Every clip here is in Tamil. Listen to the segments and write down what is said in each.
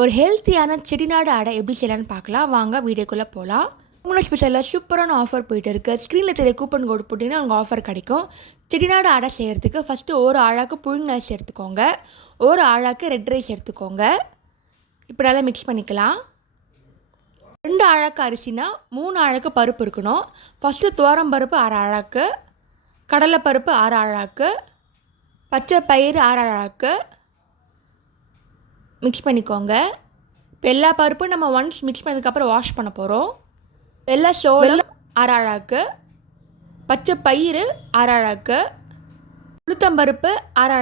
ஒரு ஹெல்த்தியான செடிநாடு அடை எப்படி செய்யலான்னு பார்க்கலாம். வாங்க வீடியோக்குள்ளே போகலாம் மூணு ஸ்பெஷலில் சூப்பரான ஆஃபர் போயிட்டு இருக்கு. ஸ்க்ரீனில் தெரிய கூப்பன் கோடு போட்டிங்கன்னா உங்கள் ஆஃபர் கிடைக்கும். செடிநாடு அடை செய்கிறதுக்கு ஃபஸ்ட்டு ஒரு ஆழாக்கு புழுங்க ரைஸ் எடுத்துக்கோங்க. ஒரு ஆழாக்கு ரெட் ரைஸ் எடுத்துக்கோங்க. இப்போ நல்லா மிக்ஸ் பண்ணிக்கலாம். ரெண்டு அழகு அரிசினா மூணு அழகு பருப்பு இருக்கணும். ஃபஸ்ட்டு துவரம் பருப்பு அரை அழகு கடலைப்பருப்பு அரை அழகு பச்சை பயிறு அரை அழகு மிக்ஸ் பண்ணிக்கோங்க. இப்போ எல்லா பருப்பும் நம்ம ஒன்ஸ் மிக்ஸ் பண்ணதுக்கப்புறம் வாஷ் பண்ண போகிறோம் வெள்ளை சோளம் அரை பச்சை பயிறு அரை உளுத்தம்பருப்பு அரை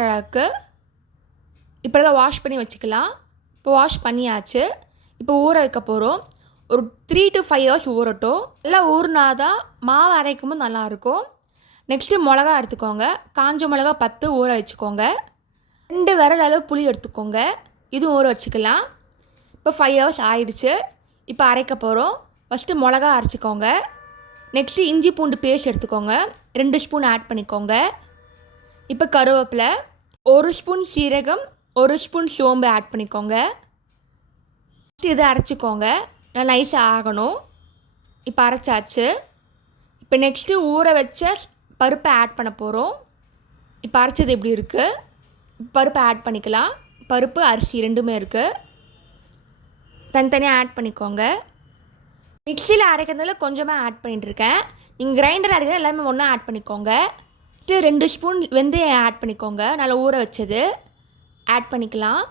இப்போல்லாம் வாஷ் பண்ணி வச்சுக்கலாம். இப்போ வாஷ் பண்ணியாச்சு. இப்போ ஊற வைக்க போகிறோம் ஒரு த்ரீ டு ஃபைவ் ஹவர்ஸ் ஊறட்டும். நல்லா ஊறினா தான் மாவு அரைக்கும் போது நல்லாயிருக்கும். நெக்ஸ்ட்டு மிளகா எடுத்துக்கோங்க. காஞ்ச மிளகா பத்து ஊற வச்சுக்கோங்க. ரெண்டு விரல் அளவு புளி எடுத்துக்கோங்க. இதுவும் ஊற வச்சுக்கலாம். இப்போ ஃபைவ் ஹவர்ஸ் ஆயிடுச்சு. இப்போ அரைக்க போகிறோம் ஃபஸ்ட்டு மிளகா அரைச்சிக்கோங்க. நெக்ஸ்ட்டு இஞ்சி பூண்டு பேஸ்ட் எடுத்துக்கோங்க. ரெண்டு ஸ்பூன் ஆட் பண்ணிக்கோங்க. இப்போ கருவேப்பிலை. ஒரு ஸ்பூன் சீரகம் ஒரு ஸ்பூன் சோம்பு ஆட் பண்ணிக்கோங்க. ஃபஸ்ட்டு இதை அரைச்சிக்கோங்க. நான் நைஸாக ஆகணும். இப்போ அரைச்சாச்சு. இப்போ நெக்ஸ்ட்டு ஊற வச்ச பருப்பை ஆட் பண்ண போகிறோம் இப்போ அரைச்சது எப்படி இருக்குது பருப்பை ஆட் பண்ணிக்கலாம். பருப்பு அரிசி ரெண்டுமே இருக்குது தனித்தனியாக ஆட் பண்ணிக்கோங்க. மிக்சியில் அரைக்கிறதுல கொஞ்சமாக ஆட் பண்ணிட்டுருக்கேன். நீங்கள் கிரைண்டர் அரைக்கிறது எல்லாமே ஒன்றா ஆட் பண்ணிக்கோங்க. ஃபஸ்ட்டு ரெண்டு ஸ்பூன் வெந்தயம் ஆட் பண்ணிக்கோங்க. நல்லா ஊற வச்சது. ஆட் பண்ணிக்கலாம்.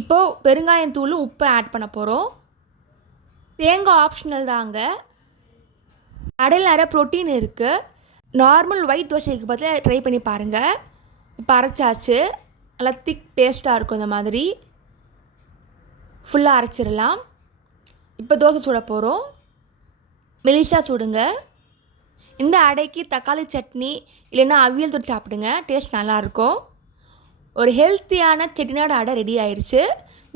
இப்போது பெருங்காயம் தூளும் உப்பு ஆட் பண்ண போகிறோம் தேங்காய் ஆப்ஷனல் தாங்க அடையில் நிறைய ப்ரோட்டீன் இருக்குது நார்மல் ஒயிட் தோசைக்கு பதிலாக ட்ரை பண்ணி பாருங்கள் இப்போ அரைச்சாச்சு. நல்லா திக் பேஸ்ட்டாக இருக்கும் இந்த மாதிரி. ஃபுல்லாக அரைச்சிடலாம். இப்போ தோசை சுட போகிறோம் மெலிஷாக சுடுங்க. இந்த அடைக்கு தக்காளி சட்னி இல்லைன்னா அவியல் தொட்டு சாப்பிடுங்க. டேஸ்ட் நல்லாயிருக்கும். ஒரு ஹெல்த்தியான செட்டிநாடு அடை ரெடி ஆயிடுச்சு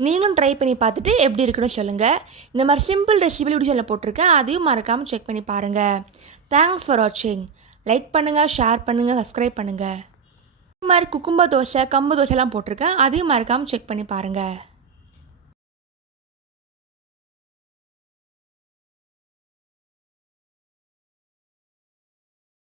நீங்களும் ட்ரை பண்ணி பார்த்துட்டு எப்படி இருக்குன்னு சொல்லுங்கள் இந்த மாதிரி சிம்பிள் ரெசிபி வீடியோவில் போட்டிருக்கேன். அதையும் மறக்காமல் செக் பண்ணி பாருங்கள் தேங்க்ஸ் ஃபார் வாட்சிங் லைக் பண்ணுங்கள் ஷேர் பண்ணுங்கள் சப்ஸ்கிரைப் பண்ணுங்கள் மாதிரி குக்கும்ப தோசை கம்பு தோசைலாம் போட்டிருக்கேன். அதையும் மறக்காமல் செக் பண்ணி பாருங்கள்